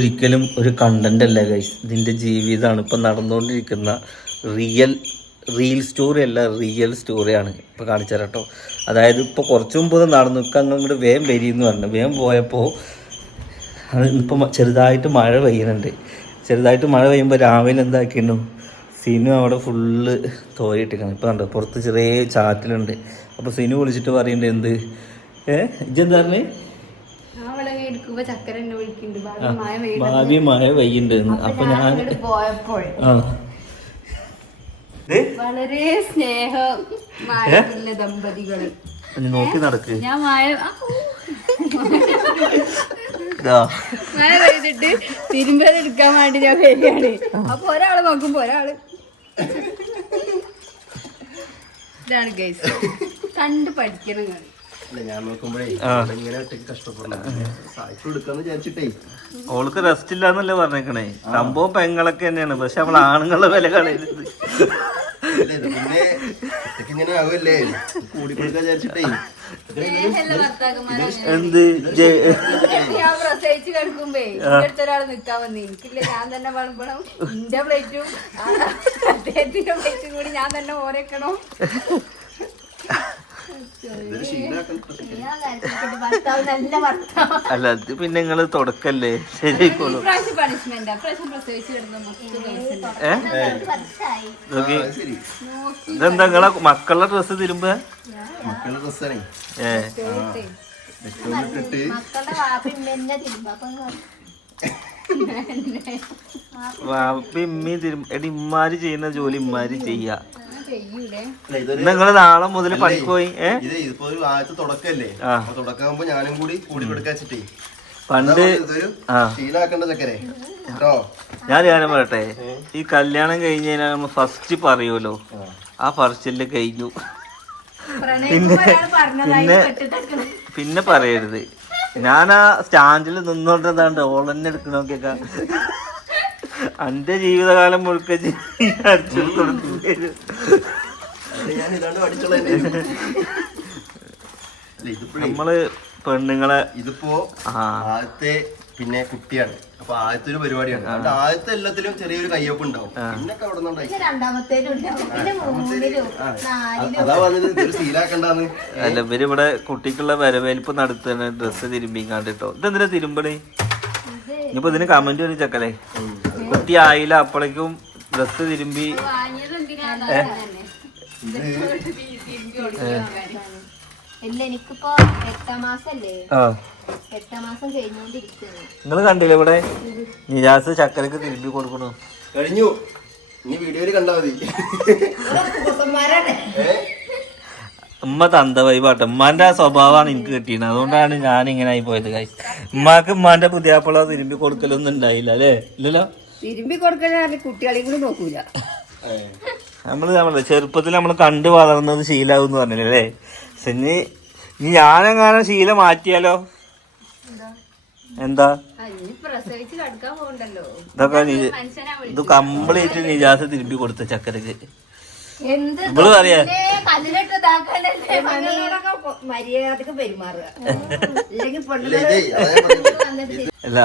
ഒരിക്കലും ഒരു കണ്ടന്റ് അല്ല ഗൈസ്, ഇതിൻ്റെ ജീവിതമാണ് ഇപ്പം നടന്നുകൊണ്ടിരിക്കുന്ന റിയൽ സ്റ്റോറി അല്ല, റിയൽ സ്റ്റോറിയാണ് ഇപ്പോൾ കാണിച്ചു തരാം കേട്ടോ. അതായത് ഇപ്പോൾ കുറച്ച് മുമ്പ് നടന്നു അങ്ങോട്ട് വേഗം വരിയെന്ന് പറഞ്ഞു. വേഗം പോയപ്പോൾ അത് ഇപ്പം ചെറുതായിട്ട് മഴ പെയ്യുന്നുണ്ട്. ചെറുതായിട്ട് മഴ പെയ്യുമ്പോൾ രാവിലെ എന്താക്കിയിരുന്നു, സിനു അവിടെ ഫുള്ള് തോരിയിട്ടിരിക്കണം. ഇപ്പം കണ്ടോ പുറത്ത് ചെറിയ ചാറ്റിലുണ്ട്. അപ്പോൾ സിനു വിളിച്ചിട്ട് പറയുന്നുണ്ട്, എന്ത് ഇജെന്താ പറഞ്ഞേ, ഭാവി മഴ പെയ്യുന്നുണ്ട്. അപ്പൊ ഞാൻ വളരെ സ്നേഹം ദമ്പതികള് നോക്കി നടക്ക്. ഞാൻ മഴ പെയ്തിട്ട് തിരുമ്പലെടുക്കാൻ വേണ്ടി ഞാൻ വരികയാണ്. അപ്പൊ ഒരാള് നോക്കുമ്പോ ഒരാള് ഇതാണ് ഗൈസ്, കണ്ട് പഠിക്കണം. ഞാൻ നോക്കുമ്പോഴേ ഇങ്ങനെ ഒറ്റയ്ക്ക് കഷ്ടപ്പെടണം, എടുക്കാന്ന് വിചാരിച്ചിട്ടേ. ഓൾക്ക് റെസ്റ്റ് ഇല്ലാന്നല്ലേ പറഞ്ഞേക്കണേ. സംഭവം പെങ്ങളൊക്കെ തന്നെയാണ്, പക്ഷെ നമ്മൾ ആണുങ്ങളുടെ വില കളയരുത്. പിന്നെ ഇങ്ങനെ ആവുമല്ലേ, കൂടി കൊടുക്കാൻ വിചാരിച്ചിട്ടേ. എന്ത് ഞാൻ പ്രസവിച്ച് കിടക്കുമ്പേ ഒരാൾ നിക്കാൻ വന്നു. എനിക്കില്ല, ഞാൻ തന്നെ വളമ്പണം. എന്റെ പ്ലേറ്റും അദ്ദേഹത്തിന്റെ പ്ലേറ്റും കൂടി ഞാൻ തന്നെ ഓരക്കണം. അല്ല അത് പിന്നെ നിങ്ങള് തുടക്കല്ലേ ശരിയായിക്കോളൂ. ഇതെന്താ നിങ്ങളെ മക്കളുടെ ഡ്രസ്സ് തിരുമ്പ? മക്കളുടെ ഡ്രസ്സാണേ. വാപ്പി ഇമ്മി തിരുമ്പ. എടി ഇമ്മാര് ചെയ്യുന്ന ജോലി ഇമ്മാര് ചെയ്യാ. നിങ്ങള് നാളെ മുതൽ പണിക്ക് പോയി. ഇതിപ്പോ ഒരു ആദ്യത്തെ തുടക്കല്ലേ, തുടക്കാകുമ്പോ ഞാനും കൂടി കൊടുക്കാച്ചിട്ടേ പണ്ട് ശീലാക്കണ്ട ചക്കരെ. ഞാൻ പറയട്ടെ, ഈ കല്യാണം കഴിഞ്ഞ് കഴിഞ്ഞാൽ നമ്മൾ ഫസ്റ്റ് പറയുമല്ലോ, ആ പറച്ചില് കഴിഞ്ഞു. പിന്നെ പറയരുത്. ഞാൻ ആ സ്റ്റാൻഡിൽ നിന്നോണ്ടതാണ്ട് ഓളന്നെ എടുക്കണോക്കൊക്കെ അന്റെ ജീവിതകാലം മുഴുക്ക നമ്മള് പെണ്ണുങ്ങളെ ഇതിപ്പോ ആദ്യത്തെ പിന്നെ കുട്ടിയാണ്. അപ്പൊ ആദ്യത്തെ ഒരു പരിപാടിയാണ്. ആദ്യത്തെ എല്ലാത്തിലും ചെറിയൊരു കയ്യൊപ്പ് ഉണ്ടാവും. പിന്നൊക്കെ അവിടെ അതാ പറഞ്ഞത് ഒരു ശീലാക്കണ്ടാന്ന്. അല്ല ഇവര് ഇവിടെ കുട്ടിക്കുള്ള വരവേൽപ്പ് നടത്തുന്ന ഡ്രസ്സ് തിരുമ്പിക്കാണ്ടിട്ടോ. ഇതെന്തിനാ തിരുമ്പണേ? ഇനിയിപ്പോ ഇതിന് കമന്റ് വരും ചക്കലേ, കുട്ടി ആയില്ല അപ്പോഴേക്കും ഡ്രസ്സ് തിരുമ്പി. നിങ്ങള് കണ്ടില്ലേ ഇവിടെ നിജാസ് ചക്കരക്ക് തിരുമ്പി കൊടുക്കണു. കഴിഞ്ഞു, ഇനി വീഡിയോയില് കണ്ടാ മതി. ഉമ്മ തന്ത വൈബാട്ടെ. ഉമ്മാന്റെ ആ സ്വഭാവമാണ് എനിക്ക് കിട്ടിയത്, അതുകൊണ്ടാണ് ഞാൻ ഇങ്ങനെ ആയി പോയത്. ഉമ്മാക്ക് ഉമ്മാന്റെ പുതിയാപ്പിള തിരുമ്പി കൊടുക്കലൊന്നും ഉണ്ടായില്ല അല്ലേ? ഇല്ലല്ലോ, തിരുമ്പി കൊടുക്കാൻ കുട്ടികളെയും കൂടി നോക്കൂല. നമ്മള് ചെറുപ്പത്തിൽ നമ്മൾ കണ്ടു വളർന്നത് ശീലാവും പറഞ്ഞല്ലേ. ഇനി ഞാനെങ്ങാനും ശീലം മാറ്റിയാലോ? എന്താ ഇതൊക്കെ ഇത് കംപ്ലീറ്റ് നിജാസ് തിരുമ്പി കൊടുത്ത ചക്കരക്ക്. ഇവള് പറയാ മര്യാദക്ക് പെരുമാറുക. അല്ല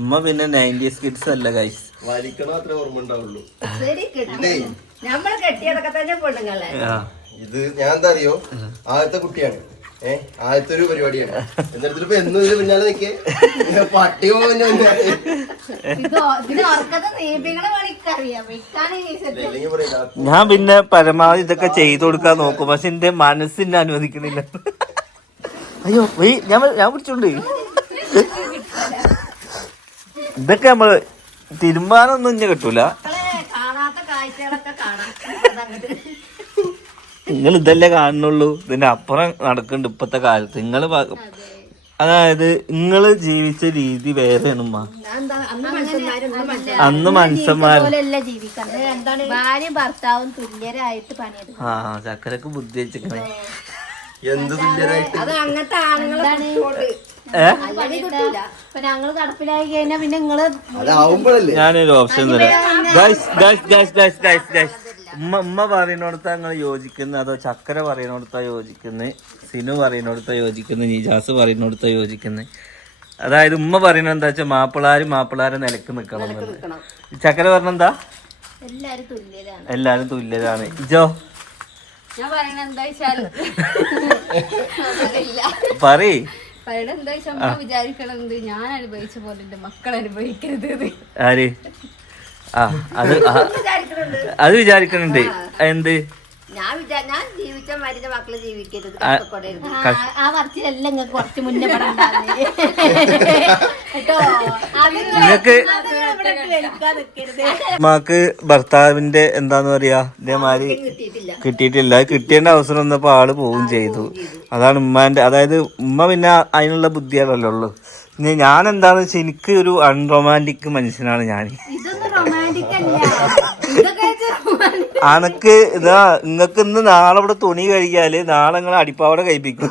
ഉമ്മ പിന്നെ 90s കിഡ്സ് അല്ല ഗൈസ്. വലിക്കണോ അത്ര ഓർമ്മ ഉണ്ടാവുള്ളൂ. നമ്മള് കെട്ടിയതൊക്കെ തന്നെ പെണ്ണുങ്ങളെ. ഇത് ഞാൻ എന്താ അറിയോ, ആദ്യത്തെ കുട്ടിയാണ്, ആദ്യത്തെ ഒരു പരിപാടിയാണ്. എന്നിട്ടിപ്പോ എന്നും ഇതിന് പിന്നാലെ നിക്കേ പട്ടി ഞാൻ പിന്നെ പരമാവധി ഇതൊക്കെ ചെയ്തു കൊടുക്കാൻ നോക്കും, പക്ഷെ എന്റെ മനസ്സിനെ അനുവദിക്കണില്ല. അയ്യോ ഞാൻ പിടിച്ചോണ്ട് ഇതൊക്കെ നമ്മള് തിരുമ്പാനൊന്നും ഇഞ്ഞ കിട്ടൂല. നിങ്ങൾ ഇതല്ലേ കാണുന്നുള്ളൂ, ഇതിന്റെ അപ്പുറം നടക്കുന്നുണ്ട് ഇപ്പത്തെ കാലത്ത്. അതായത് നിങ്ങള് ജീവിച്ച രീതി വേറെയാണ് ഉമ്മ. അന്ന് മനുഷ്യന്മാരും ഭർത്താവും തുല്യരായിട്ട് പണിയെടുക്കും. ചക്കരക്ക് ബുദ്ധി വെച്ചിരിക്കണേ. എന്ത് തുല്യരായിട്ട്? അത് അങ്ങനത്തെ ആണുങ്ങളാണ്. ഞങ്ങള് കടപ്പിലായി കഴിഞ്ഞാ പിന്നെ നിങ്ങള് ഞാനൊരു ഓപ്ഷൻ തരാം. ഉമ്മ പറയുന്നിടത്താ നിങ്ങൾ യോജിക്കുന്നത്, അതോ ചക്കര പറയുന്നിടത്താ യോജിക്കുന്നത്, സിനു പറയുന്നിടത്താ യോജിക്കുന്നത്, നിജാസ് പറയുന്നിടത്താ യോജിക്കുന്നത്? അതായത് ഉമ്മ പറയുന്നത് എന്താ വെച്ചാൽ മാപ്പിളാരെ നിലക്ക് നിക്കണം നിക്കണം. ചക്കര പറഞ്ഞെന്താ എല്ലാരും തുല്യരാണ്. എല്ലാരും തുല്യരാണ്. ഇജോ ഞാൻ പറയണ എന്താ വെച്ചാൽ പറയ്. പറയണ എന്താ വെച്ചാൽ അമ്മ വിചാരിക്കണത് ഞാൻ അനുഭവിച്ച പോലെ എന്റെ മക്കൾ അനുഭവിക്കരുത്. ആര് അത് വിചാരിക്കണുണ്ട്. എന്ത് ഞാൻ ജീവിച്ച മരുന്ന് മക്കള് ജീവിക്കരുത്. ആ വർഷമെല്ലാം നിങ്ങൾക്ക് കുറച്ച് മുന്നേ നിങ്ങക്ക് ഉമ്മാക്ക് ഭർത്താവിന്റെ എന്താന്ന് പറയാ ഇതേമാതിരി കിട്ടിയിട്ടില്ല. കിട്ടേണ്ട അവസരം വന്നപ്പോ ആള് പോവും ചെയ്തു. അതാണ് ഉമ്മാന്റെ, അതായത് ഉമ്മ പിന്നെ അതിനുള്ള ബുദ്ധിയാണല്ലോ ഉള്ളു. പിന്നെ ഞാൻ എന്താന്ന് വെച്ചാൽ എനിക്ക് ഒരു അൺറൊമാൻറ്റിക് മനുഷ്യനാണ് ഞാൻ. അനക്ക് ഇതാ നിങ്ങക്ക് ഇന്ന് നാളെ ഇവിടെ തുണി കഴിക്കാല് നാളെ നിങ്ങൾ അടിപ്പാവടെ കഴിപ്പിക്കും.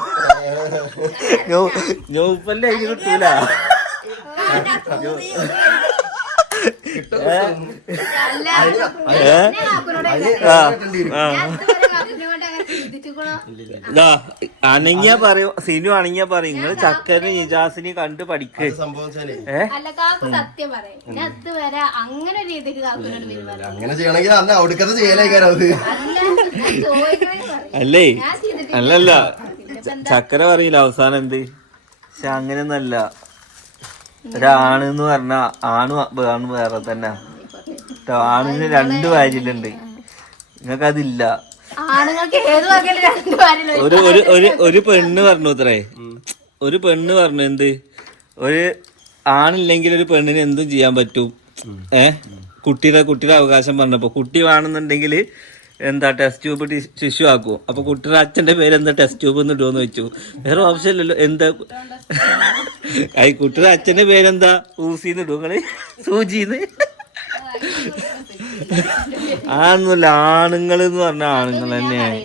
ഞൂപ്പല്ലേ അതിന് കിട്ടൂല. അണങ്ങിയാ പറയൂ, സിനു അണങ്ങിയാ പറയും നിങ്ങള് ചക്കനും നിജാസിനെയും കണ്ട് പഠിക്ക്. സത്യം പറയാം അങ്ങനെ രീതിക്ക് അങ്ങനെ ചെയ്യണമെങ്കിൽ അന്ന് അവിടുത്തെ ചെയ്യലേക്കാരം അത്. അല്ലേ അല്ലല്ല ചക്കര പറയില്ല അവസാനം എന്ത്. പക്ഷെ അങ്ങനെയൊന്നല്ല, ഒരാണെന്ന് പറഞ്ഞ ആണ് വേറെ തന്നെ. ആണിന് 2 വാരിലുണ്ട്, നിങ്ങൾക്ക് അതില്ല. ഒരു പെണ്ണ് പറഞ്ഞു അത്രേ, ഒരു പെണ്ണ് പറഞ്ഞു എന്ത്, ഒരു ആണില്ലെങ്കിൽ ഒരു പെണ്ണിന് എന്തും ചെയ്യാൻ പറ്റും. കുട്ടിയുടെ അവകാശം പറഞ്ഞപ്പോ കുട്ടി വേണമെന്നുണ്ടെങ്കിൽ എന്താ ടെസ്റ്റ് ട്യൂബ് ശിശു ആക്കും. അപ്പൊ കുട്ടിയുടെ അച്ഛന്റെ പേര് എന്താ ടെസ്റ്റ് ട്യൂബ് എന്ന് ഇടുമെന്ന് വെച്ചു. വേറെ ഓപ്ഷൻ ഇല്ലല്ലോ. എന്താ കുട്ടിയുടെ അച്ഛന്റെ പേരെന്താ ഊസിന്ന് ഇടും നിങ്ങള്, സൂചിന്ന്. ആന്നല്ല, ആണുങ്ങൾ എന്ന് പറഞ്ഞ ആണുങ്ങൾ തന്നെയാണ്.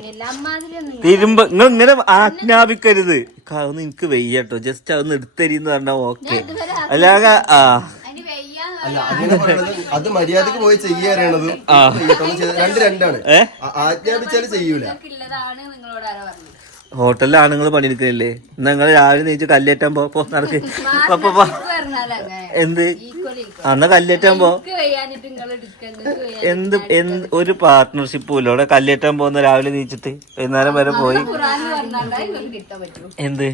തിരുമ്പ നിങ്ങൾ ഇങ്ങനെ ആജ്ഞാപിക്കരുത്. അതൊന്നും എനിക്ക് വെയ്യട്ടോ, ജസ്റ്റ് അതൊന്ന് എടുത്തരിന്ന് പറഞ്ഞാ ഓക്കെ. അല്ലാതെ അല്ല അങ്ങനെ പറയുന്നത് അത് മര്യാദക്ക് പോയി ചെയ്യാറാണത്. രണ്ടാണ്. ആജ്ഞാപിച്ചാല് ചെയ്യൂല. ഹോട്ടലിൽ ആണുങ്ങൾ പണിയെടുക്കുന്നില്ലേ? നിങ്ങൾ രാവിലെ നീച്ച് കല്ലേറ്റാൻ പോ നടക്ക്. എന്ത് അന്ന് കല്ലേറ്റാൻ പോ എന്ത് ഒരു പാർട്ട്ണർഷിപ്പും ഇല്ല. അവിടെ കല്ലേറ്റാൻ പോകുന്ന രാവിലെ നീച്ചിട്ട് വൈകുന്നേരം വരെ പോയി എന്ത്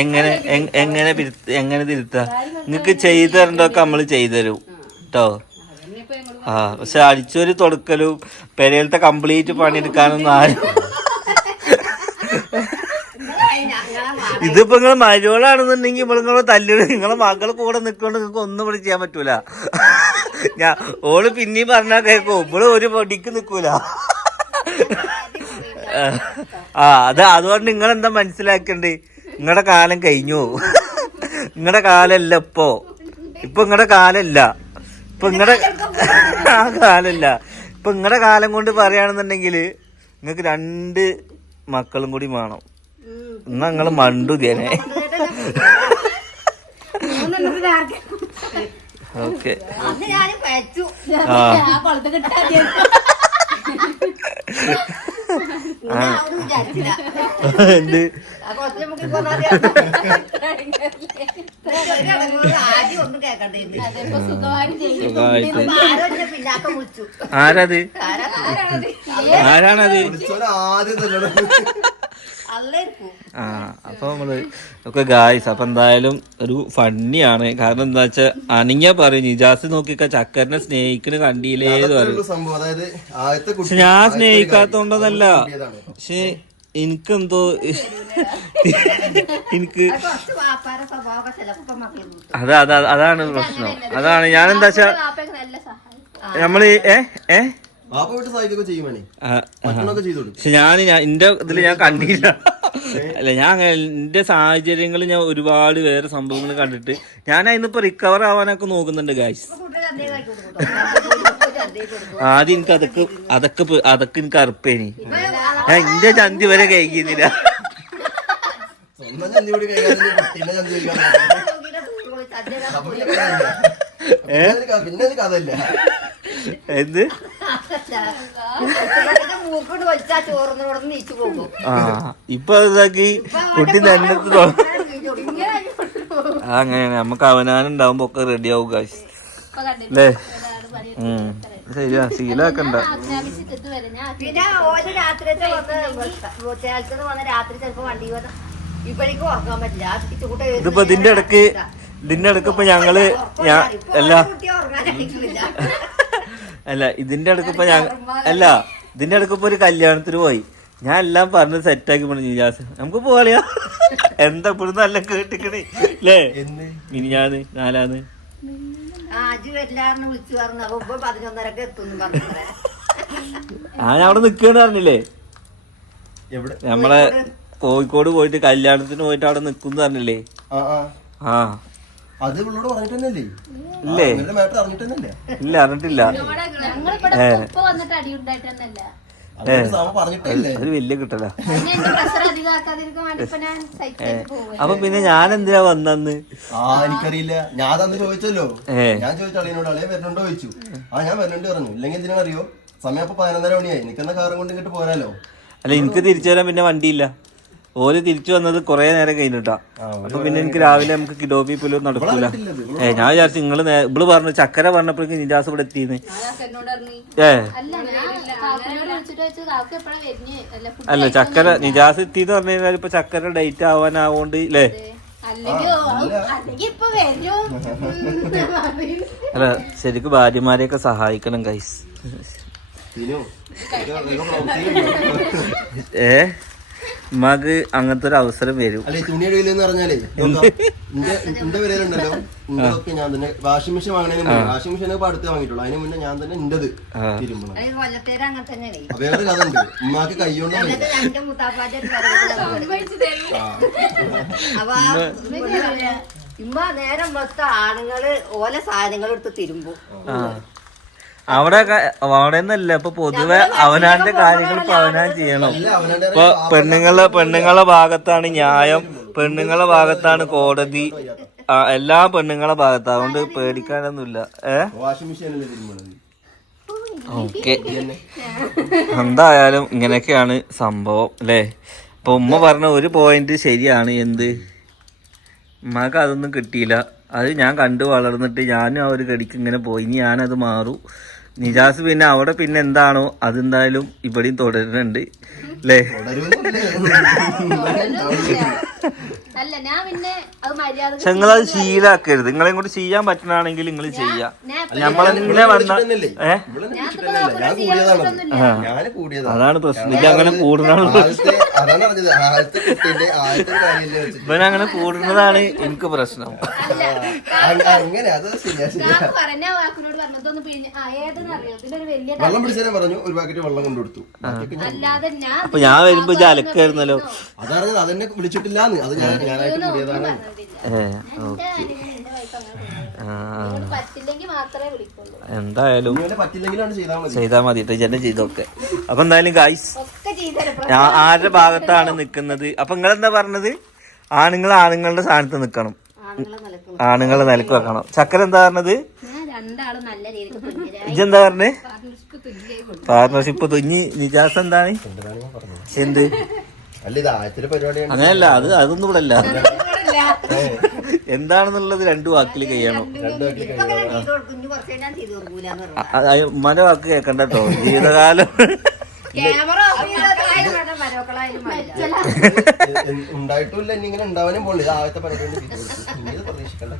എങ്ങനെ തിരുത്താ? നിങ്ങക്ക് ചെയ്തു തരണ്ടൊക്കെ നമ്മള് ചെയ്തുതരും കേട്ടോ. പക്ഷെ അടിച്ചൊരു തുടക്കലും പെരയിലത്തെ കംപ്ലീറ്റ് പണിയെടുക്കാനൊന്നും ആരും. ഇതിപ്പോ നിങ്ങള് മരുവളാണെന്നുണ്ടെങ്കിൽ ഇപ്പോൾ നിങ്ങളെ തല്ലിടും. നിങ്ങളെ മകള് കൂടെ നിൽക്കൊണ്ട് നിങ്ങൾക്ക് ഒന്നും ഇവിടെ ചെയ്യാൻ പറ്റൂല. ഓള് പിന്നെയും പറഞ്ഞാ കേൾക്കും, ഇവള് ഒരു പൊടിക്ക് നിക്കൂല. അതുകൊണ്ട് നിങ്ങളെന്താ മനസ്സിലാക്കണ്ടേ, നിങ്ങളുടെ കാലം കഴിഞ്ഞു. നിങ്ങളുടെ കാലല്ല ഇപ്പൊ നിങ്ങളുടെ കാലല്ല. ഇപ്പൊ നിങ്ങളുടെ ആ കാലല്ല. ഇപ്പൊ നിങ്ങളുടെ കാലം കൊണ്ട് പറയുകയാണെന്നുണ്ടെങ്കിൽ നിങ്ങൾക്ക് 2 മക്കളും കൂടി വേണം. എന്നാ നിങ്ങള് മണ്ടു ധ്യാനെ. ഓക്കെ എന്ത് ആരാത് ആരാണത്? അപ്പൊ നമ്മള് ഒക്കെ ഗായ്സ്, അപ്പൊ എന്തായാലും ഒരു ഫണ്ണിയാണ്. കാരണം എന്താ വെച്ചാ അണിങ്ങ പറയും നിജാസ് നോക്കിക്ക ചക്കരനെ സ്നേഹിക്കണ് കണ്ടില്ലേന്ന് പറയും. പക്ഷെ ഞാൻ സ്നേഹിക്കാത്തോണ്ടതല്ല, പക്ഷെ എനിക്കെന്തോ എനിക്ക് അതാണ് പ്രശ്നം. അതാണ് ഞാൻ എന്താ വെച്ചാ നമ്മള് പക്ഷെ ഞാൻ എന്റെ ഇതില് ഞാൻ കണ്ടില്ല. അല്ല ഞാൻ എന്റെ സാഹചര്യങ്ങൾ ഞാൻ ഒരുപാട് വേറെ സംഭവങ്ങൾ കണ്ടിട്ട് ഞാൻ അതിനിപ്പോ റിക്കവർ ആവാനൊക്കെ നോക്കുന്നുണ്ട് ഗായ്സ്. ആദ്യം എനിക്ക് അതൊക്കെ എനിക്ക് അറുപ്പേനി. ഞാൻ എന്റെ ചന്തി വരെ കഴിക്കുന്നില്ല. എന്ത് ഇപ്പൊ ഇതാക്കി കുട്ടി തന്നെ അങ്ങനെയാണ് നമുക്ക് അവനാനുണ്ടാവുമ്പോ ഒക്കെ റെഡി ആവും ഗൈസ് അല്ലേ? ശരിയാ, ശീലമാക്കണ്ട. പിന്നെ ഓര് രാത്രിത്തെ വന്ന് രാത്രി ചിലപ്പോ വണ്ടി വന്ന് ഇപ്പോഴേക്കും ഉറക്കാൻ പറ്റില്ല. ഇതിപ്പോ ഇതിന്റെ ഇടക്ക് ഇപ്പൊ ഞങ്ങള് ഇതിന്റെ ഇടക്ക് ഇപ്പൊ ഇതിന്റെ ഇടക്ക് ഇപ്പൊ ഒരു കല്യാണത്തിന് പോയി. ഞാൻ എല്ലാം പറഞ്ഞ് സെറ്റാക്കി പറഞ്ഞു നിജാസ് നമുക്ക് പോവാളിയാ. എന്താ ഇപ്പോഴും നല്ല കേട്ടിക്കണേ അല്ലേ? മിനിഞ്ഞാന്ന് 4-ാന്ന് ഞാൻ അവിടെ നിക്കണ് പറഞ്ഞില്ലേ? നമ്മളെ കോഴിക്കോട് പോയിട്ട് കല്യാണത്തിന് പോയിട്ട് അവിടെ നിക്കും പറഞ്ഞില്ലേ? ആ ഇല്ലേ? ഇല്ല അറിഞ്ഞിട്ടില്ല. ഒരു വലിയ കിട്ടല. അപ്പൊ പിന്നെ ഞാൻ എന്തിനാ വന്നന്ന്? എനിക്കറിയില്ല. ഞാൻ അന്ന് ചോദിച്ചല്ലോ. ഞാൻ ചോദിച്ചു അളിയനോട്, അളിയെ വരുന്നുണ്ടോ ചോദിച്ചു. ഞാൻ വരുന്നുണ്ട് പറഞ്ഞു. ഇല്ലെങ്കിൽ എന്തിനാ അറിയോ, സമയം അപ്പൊ 11:30 മണിയായി. എനിക്കെന്ന കാറും കൊണ്ട് ഇങ്ങോട്ട് പോരാലോ. അല്ല, എനിക്ക് തിരിച്ചു വരാൻ പിന്നെ വണ്ടിയില്ല. ഓല് തിരിച്ചു വന്നത് കൊറേ നേരം കഴിഞ്ഞിട്ടാ. അപ്പൊ പിന്നെ എനിക്ക് രാവിലെ നമുക്ക് കിഡോപ്പി പോലും നടക്കൂല. ഞാൻ വിചാരിച്ചു നിങ്ങള് ഇവള് പറഞ്ഞു ചക്കര പറഞ്ഞപ്പോഴേക്കും നിജാസ് ഇവിടെ എത്തിന്ന്. അല്ല, ചക്കര നിജാസ് എത്തിന്ന് പറഞ്ഞു കഴിഞ്ഞാൽ ഇപ്പൊ ചക്കര ഡേറ്റ് ആവാനാവോണ്ട് അല്ലേ? അല്ല, ശരിക്കും ഭാര്യമാരെയൊക്കെ സഹായിക്കണം ഗൈസ്. ഉമ്മാക്ക് അങ്ങനത്തെ ഒരു അവസരം വരും. അല്ലെ, തുണി അടിയിലെന്ന് പറഞ്ഞാലേ എന്റെ വിലയിലുണ്ടല്ലോ. ഇന്റെതൊക്കെ ഞാൻ തന്നെ വാഷിംഗ് മെഷീൻ വാങ്ങണതിന് മുന്നേ, വാഷിംഗ് മെഷീൻ ഒക്കെ അടുത്ത് വാങ്ങിയിട്ടുള്ളൂ. അതിന് മുന്നേ ഞാൻ തന്നെ ഇന്റത് തിരുമ്പണം. വേറെ കഥ ഉണ്ട്. ഉമ്മാക്ക് കൈകൊണ്ട് നേരം മൊത്തം ആണുങ്ങള് ഓല സാധനങ്ങൾ എടുത്ത് തിരുമ്പും. അവിടെ നിന്നല്ല, ഇപ്പൊ പൊതുവെ അവനാന്റെ കാര്യങ്ങൾ ഇപ്പൊ അവനാൻ ചെയ്യണം. ഇപ്പൊ പെണ്ണുങ്ങളെ ഭാഗത്താണ് ന്യായം, പെണ്ണുങ്ങളെ ഭാഗത്താണ് കോടതി, എല്ലാ പെണ്ണുങ്ങളെ ഭാഗത്ത്. അതുകൊണ്ട് പേടിക്കാനൊന്നുമില്ല. ഓക്കെ, എന്തായാലും ഇങ്ങനെയൊക്കെയാണ് സംഭവം അല്ലേ? ഇപ്പൊ ഉമ്മ പറഞ്ഞ ഒരു പോയിന്റ് ശരിയാണ്. എന്ത്, ഉമ്മക്ക് അതൊന്നും കിട്ടിയില്ല. അത് ഞാൻ കണ്ടു വളർന്നിട്ട് ഞാനും ആ ഒരു കടിക്ക് ഇങ്ങനെ പോയി. ഇനി ഞാനത് മാറും. നിജാസ് പിന്നെ അവിടെ പിന്നെ എന്താണോ അതെന്തായാലും ഇവിടെയും തുടരുന്നുണ്ട് അല്ലേ? പക്ഷെ നിങ്ങളത് ശീലാക്കരുത്. നിങ്ങളെ കൊണ്ട് ചെയ്യാൻ പറ്റണാണെങ്കിൽ നിങ്ങൾ ചെയ്യാം. നമ്മളെങ്ങനെ വന്ന അതാണ് പ്രശ്നം. ഇത് അങ്ങനെ കൂടുന്നതാണ് ഇവനങ്ങനെ കൂടുന്നതാണ് എനിക്ക് പ്രശ്നം. വെള്ളം പിടിച്ചാലും പറഞ്ഞു, ഒരു പാക്കറ്റ് വെള്ളം കൊണ്ടുകൊടുത്തു. അപ്പൊ ഞാൻ വരുമ്പോ ജലക്കായിരുന്നല്ലോ. അതറിഞ്ഞത് അതെന്നെ വിളിച്ചിട്ടില്ലാന്ന്. അത് ഞാനായിട്ട് കൂടിയതാണ്. എന്തായാലും ചെയ്താൽ മതി കേട്ടോ. ജന ചെയ്തൊക്കെ. അപ്പൊ എന്തായാലും ഗൈസ്, ആരുടെ ഭാഗത്താണ് നിക്കുന്നത്? അപ്പൊ നിങ്ങളെന്താ പറഞ്ഞത്? ആണുങ്ങളുടെ സ്ഥാനത്ത് നിക്കണം, ആണുങ്ങളെ നിലക്ക് വെക്കണം. ചക്കര എന്താ പറഞ്ഞത്? ഇജെന്താ പറഞ്ഞേ? പാർട്ണർഷിപ്പ് തുന്നി. നിജാസ് എന്താണ്? എന്ത്? അങ്ങനെയല്ല, അതൊന്നും ഇവിടെ അല്ല. എന്താണെന്നുള്ളത് 2 വാക്കിൽ കഴിയണം. ഉമ്മാന്റെ വാക്ക് കേക്കണ്ട കേട്ടോ. ജീവിതകാലം ഉണ്ടായിട്ടില്ല, ഇനി ഇങ്ങനെ ഉണ്ടാവാനും പോണില്ല. ആദ്യത്തെ പരിപാടി പ്രതീക്ഷിക്കണ്ട.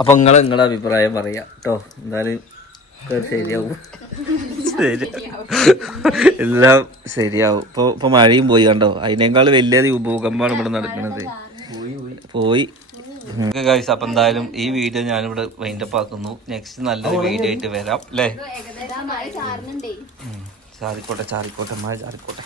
അപ്പൊ നിങ്ങളുടെ അഭിപ്രായം പറയാം കേട്ടോ. എന്തായാലും ശരിയാവും, എല്ലാം ശരിയാവും. ഇപ്പൊ മഴയും പോയി കണ്ടോ. അതിനേക്കാൾ വലിയ ഭൂകമ്പമാണ് ഇവിടെ നടക്കുന്നത്. പോയി ഗൈസ്. അപ്പൊ എന്തായാലും ഈ വീഡിയോ ഞാനിവിടെ വൈൻഡപ്പ് ആക്കുന്നു. നെക്സ്റ്റ് നല്ലൊരു വീഡിയോ ആയിട്ട് വരാം അല്ലേ? ചാറിക്കോട്ടെ മഴ ചാറിക്കോട്ടെ.